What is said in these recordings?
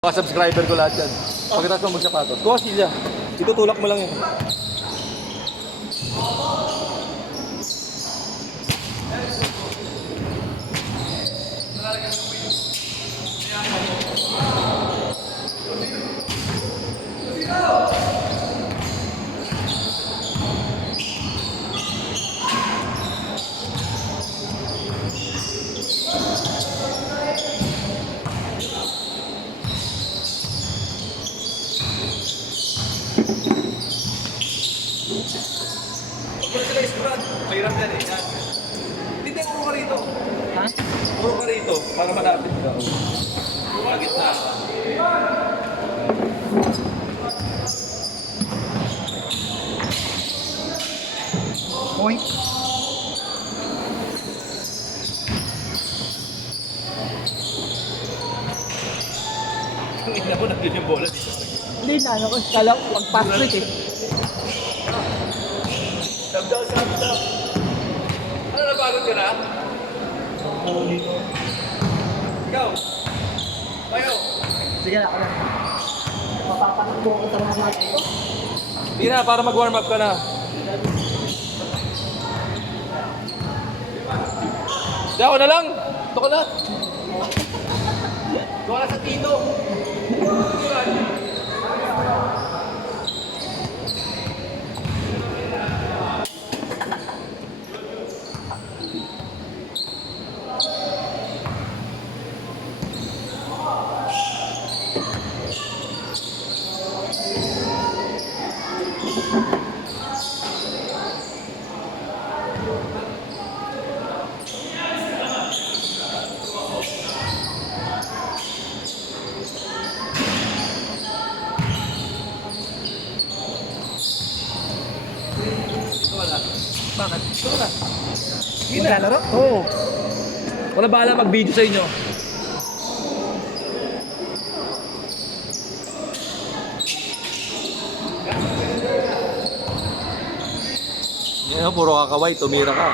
Mga subscriber ko lahat yan. Pagkatapos mo magsapatos. Kuha silya. Itutulak mo lang yun. Pag sila iskuran, mahirap yan eh. Yan. Hindi, puro ka rito. Ha? Puro ka rito, para malapit ka. Puro ka gitna. Point. Ang ina mo, nandun yung bola dito. Hindi na, ako. Kala ko, pag-pass rate eh. Sabdaw. Ano, napagod ka na? Ikaw? Tayo? Sige na, ako na. Mapapatakbo ko sa mga natin ko. Hindi na, para mag-warm up ka na. Di ako na lang. Ito ka na. Ito ka na sa tito. Bakit? Ito ka na. Maglalaro? Oo. Wala bahala mag-video sa inyo. Yan, puro kakaway, tumira ka.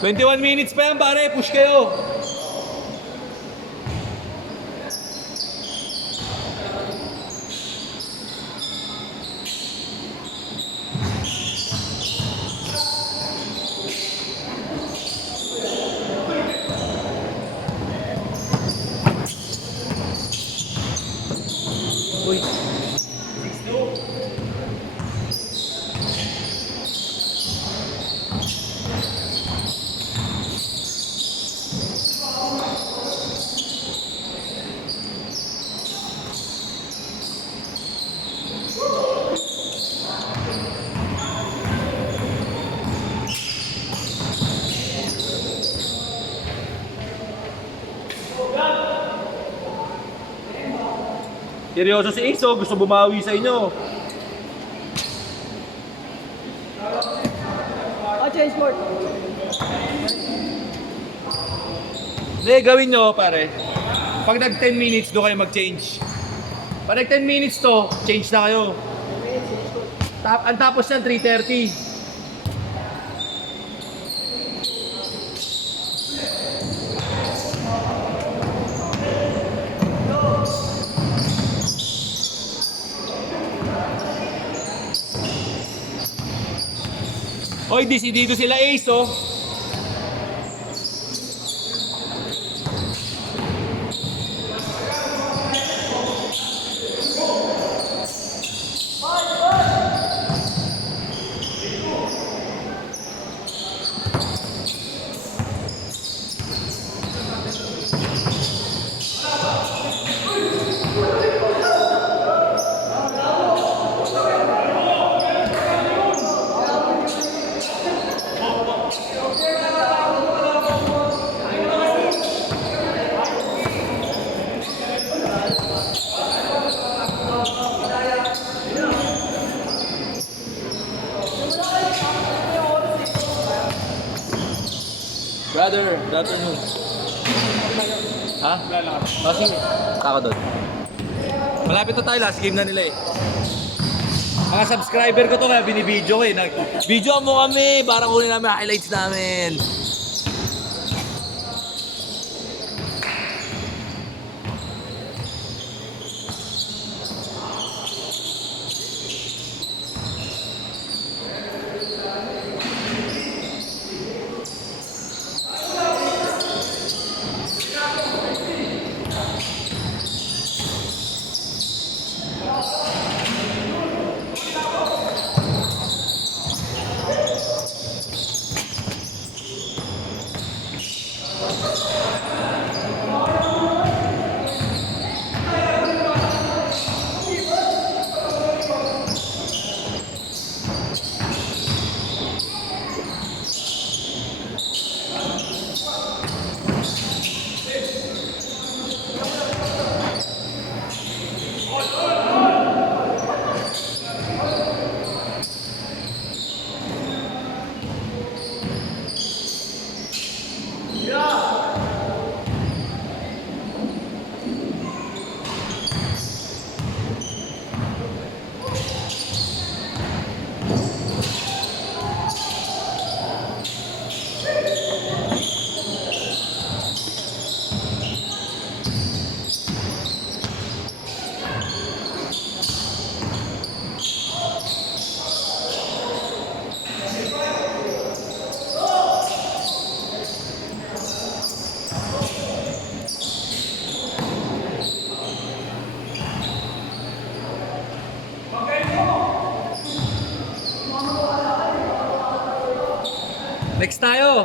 "21 minutes pa yan, pare. Push kayo." Uy. Seryoso si Ace, gusto bumawi sa inyo. Change board. Hindi, gawin nyo, pare. Pag nag 10 minutes, doon kayo mag-change. Pag nag 10 minutes to, change na kayo. Ang tapos yan, 3:30. Oy, dito sila Ace, oh. brother. Good afternoon. Ha? Oh, sige. Taka doon. Malapit na tayo, last game na nila eh. Mga subscriber ko to kaya binibidyo ko eh. Video mo kami para kunin namin highlights namin. Next tayo.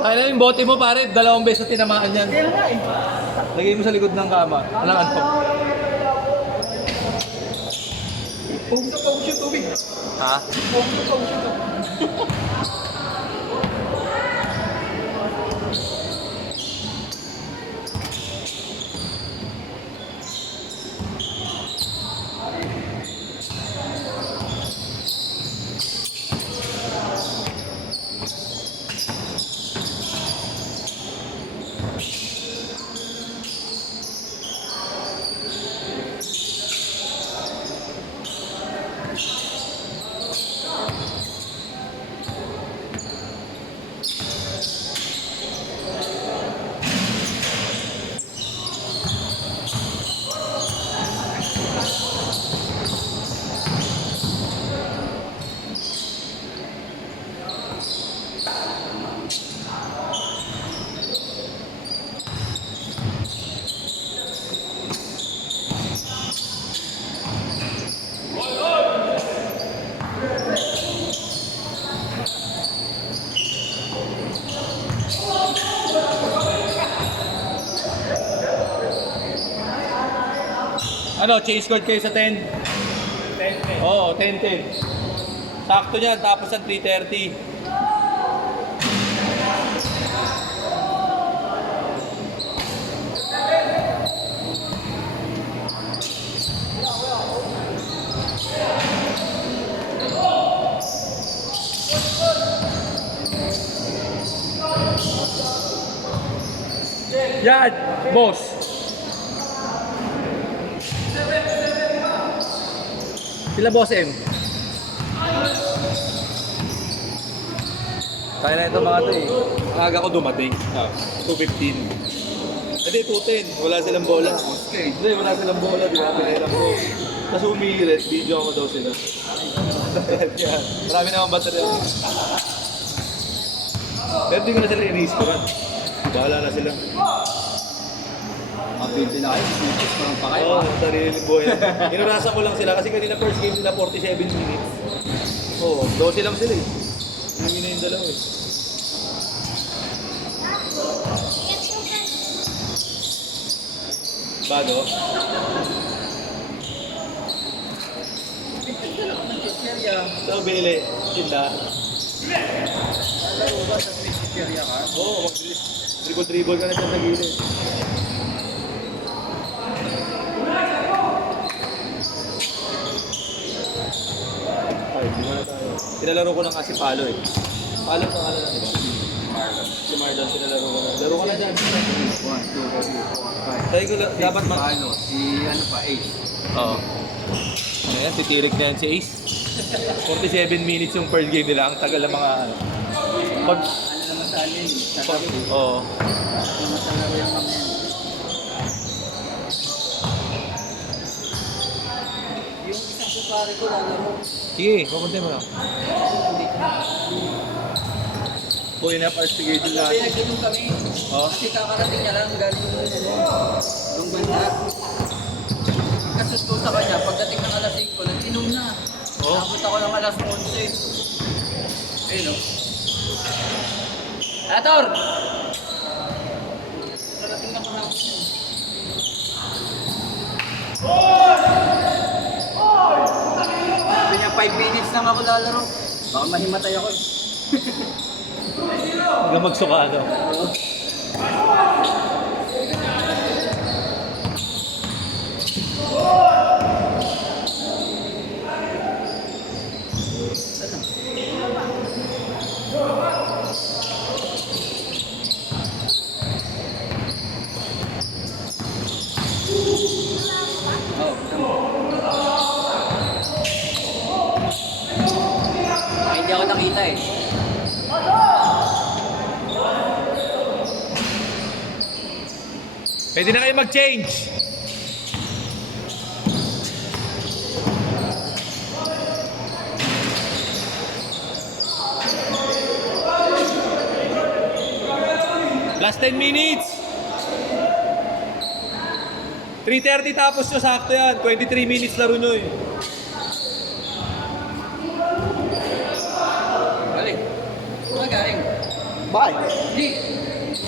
Kaya na yung bote mo pare, 2 beses na tinamaan yan. Kaya nga eh. Lagay mo sa likod ng kama. Anong antok? Pog shoot, tubig. Ha? Pog shoot. Ano, change squad kayo sa 10? 10. Oo, 10-10. Sakto niyan, tapos ang 3:30. Yan, boss. Sila boss M. Kaya na ito mga to eh. Aga ko dumating. 2:15. Hindi, 2:10. Wala silang bola. Hindi, wala silang bola. Di ba? Pinailang ko. Tapos umiilit. Video ako daw sila. Yan. Marami naman baterya. Pero di ko na sila i-restore. Bahala na sila. Ang build nila kayo, sneakers, parang pa kayo. Oo, sarili buhay. Inurasan ko lang sila kasi kanina first game nila 47 minutes. Oo, 12 lang sila eh. Hindi na yung dalawa eh. Bago? So, bili. Tinda. Alam mo ba sa Twitter ka? Oo, mag-dribble ka na dyan sa gilid. Ay, di mo na tayo. Pinalaro ko na kasi Palo eh. Palo pa nga lang, di ba? Si Marlon, pinalaro ko na. Laro ka na dyan. 1, 2, 3, 4, 5. Tayo ko dapat Ano, si ano pa, 8. Oo. Ayan, titirik na yan si Ace. 47 minutes yung first game nila. Ang tagal ng mga ano. Pag... Ano naman sa alin? Sa Pag... laro. Oo. Ano naman sa laro yung mga yan. Yung isang kupare ko lalaro. Sige, papuntin mo na. Boy, na-partigate na. Sabi nagtanong kami. Oo. Kasi kakarating niya lang galing yung banda. Kasusto sa kanya, pagdating ng alas 5, nag-inom na. Oo. Nakapot ako ng alas 11. Ayun o. Ator! Karating na kahapon yun. Sabi niya, 5 minutes lang ako lalaro. Baka mahimatay ako. Hanggang magsuka, ano? Ay, hindi ako nakita eh. Pwede na kayo mag-change. Last 10 minutes. 3:30 tapos nyo, sakto yan. 23 minutes laro nyo eh. Galing. Saan galing? Bakit? Hindi.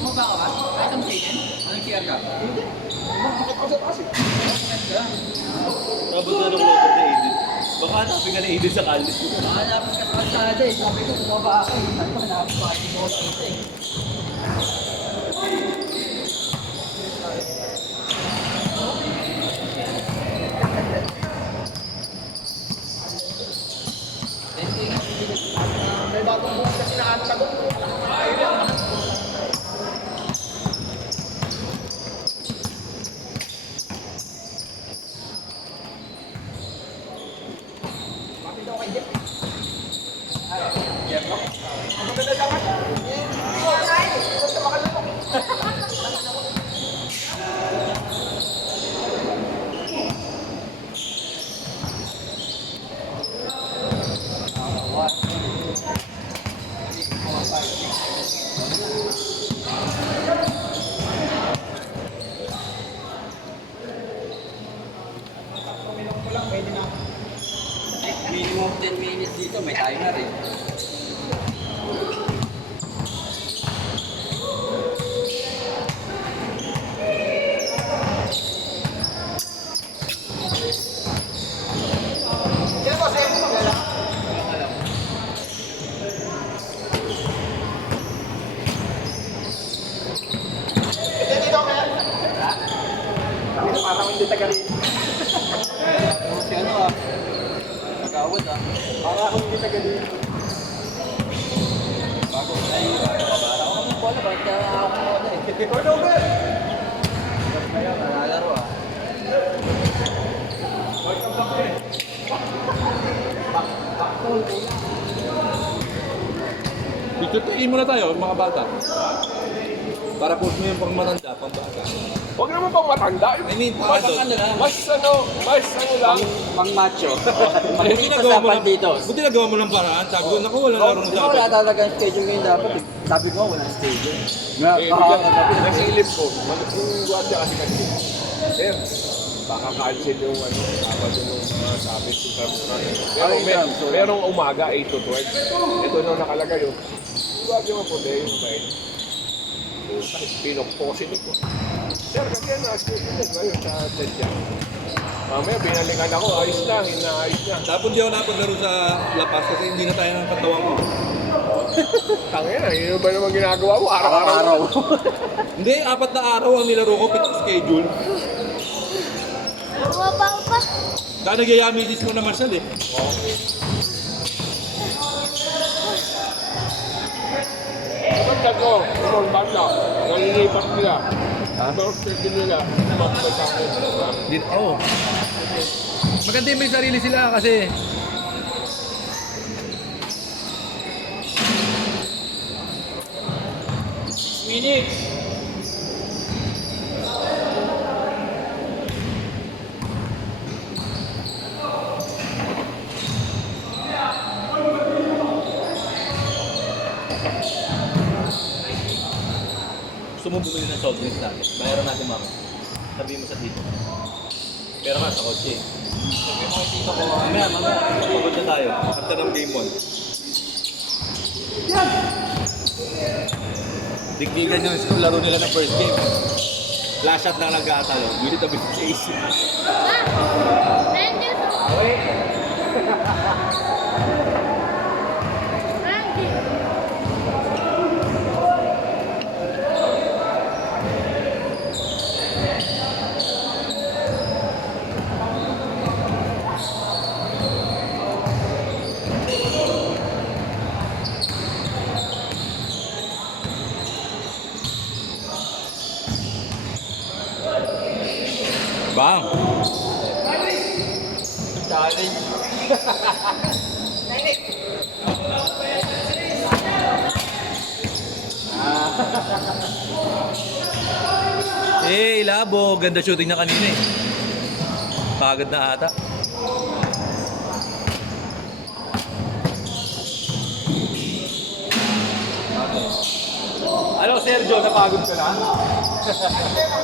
Bumaba ka ba? Kahit ang chicken? Anong CR ka? Hindi. Bakit ako sa taas eh? Bakit ka? Tapos na nung logo na Aiden. Baka hanapin ka na Aiden sa college. Hanapin ka sa kalsada eh. Sabi ko, bumaba ako eh. Sabi ko, hanapin pa kasi mo dito eh. May bagong bukas kasi na ano tago. Ayun lang. Kapit daw kay Jeff. Jeff, oh. Ang maganda dapat. Basta makalunok. Minimum 10 minutes dito, may timer eh. Pagod ah. Para akong hindi tagali. Bago ay para ako ng bola, bakit ako ng bola eh. Turnover! Kaya nalalaro ah. Itutuin muna tayo, mga bata. Para post mo yung pang matanda, pang bata. Huwag naman pang matanda. I mean, Basta adult. ano lang. Mas lang. Pang macho. Buti Pagdating nagawa sa mo lang, panditos. buti nagawa mo lang paraan. Sabi ko, naku, wala larong Hindi ko wala dapat. talaga ang schedule ngayon dapat eh. Sabi ko, walang schedule. Nga, Nasa ilip ko, yung guardia kasi. Sir, baka cancel yung Sabado yung mga sabit yung trabaho. Pero merong umaga, 8 to 12. Ito nung nakalagay yung guardia mo po, yung mabait. Pinokposin ko. Sir, kasi na-schedule ngayon sa Tedya. Mamaya, binalingan ako, ayos lang, inaayos lang. Tapos di ako napaglaro sa La Paz kasi hindi na tayo ng katawan ko. Tangina, yun ba naman ginagawa mo? Araw-araw. araw-araw. Hindi, 4 na araw ang nilaro ko, pick schedule. Mabaw pa. Kaya nagyayamitis mo na Marcel eh. Kapag ko, umang banda, nalilipat nila. Ang schedule nila, mapapay sa akin. Din, oh. Maganda yung may sarili sila kasi minutes. Gusto mo bumili ng soft drinks natin? Bayaran natin mama. Sabihin mo sa tito. Pero nga, sa kotse. Sabihin mo kay tito ko, mamaya, pagod na tayo. After ng game 1. Digdigan yung school laro nila ng first game. Last shot lang nagkatalo. Unit of chase. Randy. Randy. Bang! Challenge. Eh, labo. Ganda shooting na kanina eh. Pagod na ata. Ano, Sergio? Napagod ka na?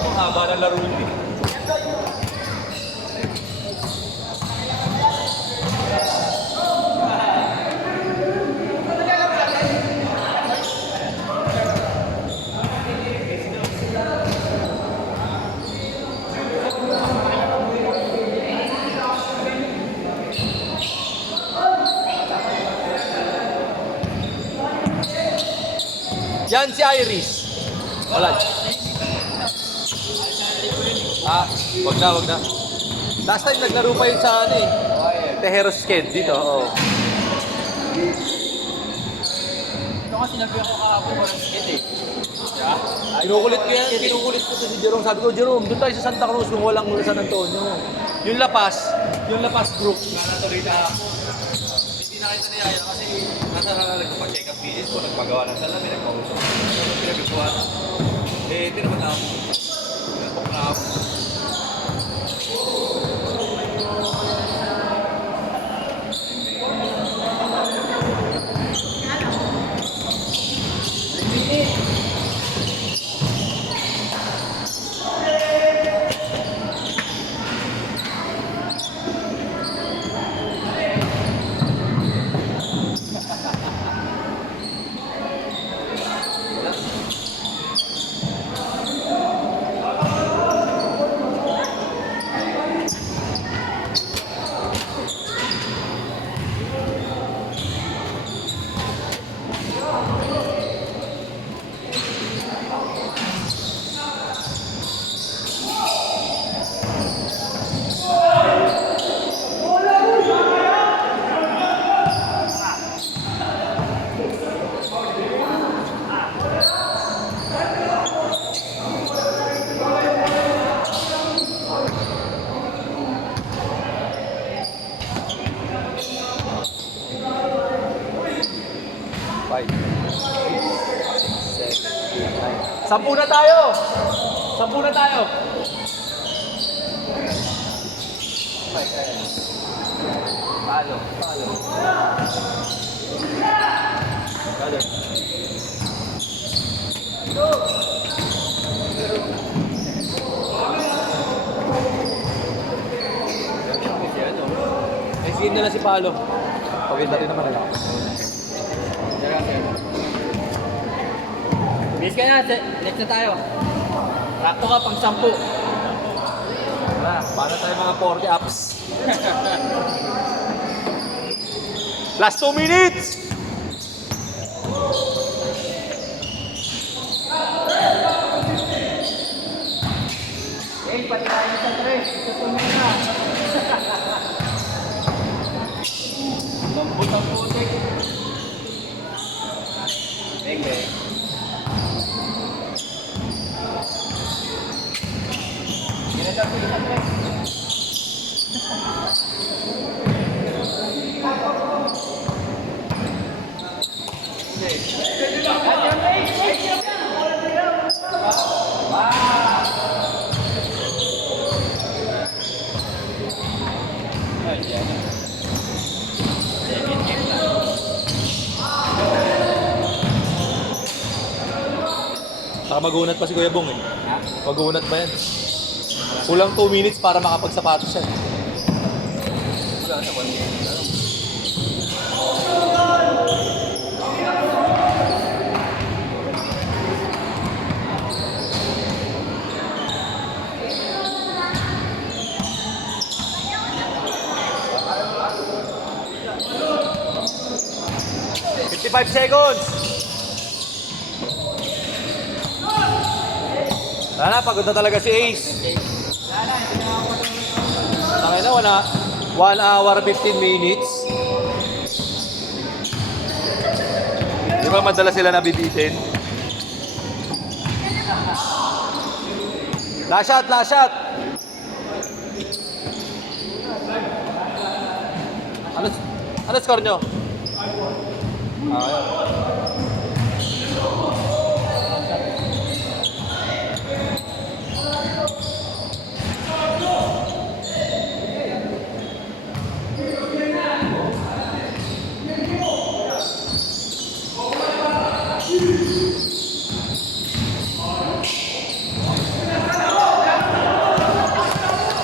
Ang haba ng laro yun eh. Yan si Iris. Wala. Ah, wag na. Last time naglaro pa yun sa ano eh. Tejeros Sked dito, oo. Ito nga sinabi ako kahapon, walang skate eh. Kinukulit ko to si Jerome. Sabi ko, Jerome, doon tayo sa Santa Cruz kung walang San Antonio. Yung La Paz group. Nga natuloy na ako. Hindi na kita niyaya kasi nasa nagpa-check up visit ko, nagpagawa ng salamin, nagpag-usap. Ano pinagagawa na? Eh, tinaman na ako. Pinapok na ako. 10 na tayo! 10 na tayo! Palo. Eh, sige na lang si Palo. Pagin natin naman nila. Bis ka na, next na tayo. Rakto ka pang 10. Paano tayo mga 40 ups? Last 2 minutes! Eh, pati tayo sa 3. Tutunin na. Lambot ang putik. Beng, beng. Ginagawa ko yung 3. Baka magunat pa si Kuya Bong eh. Magunat pa yan. Kulang 2 minutes para makapagsapatos siya. "55 seconds. Wala na, pagod na talaga si Ace. Tangay na, 1 hour 15 minutes. Di ba madalas sila nabibitin? Last shot, last shot! Ano score nyo?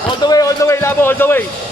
All the way, Labo, all the way.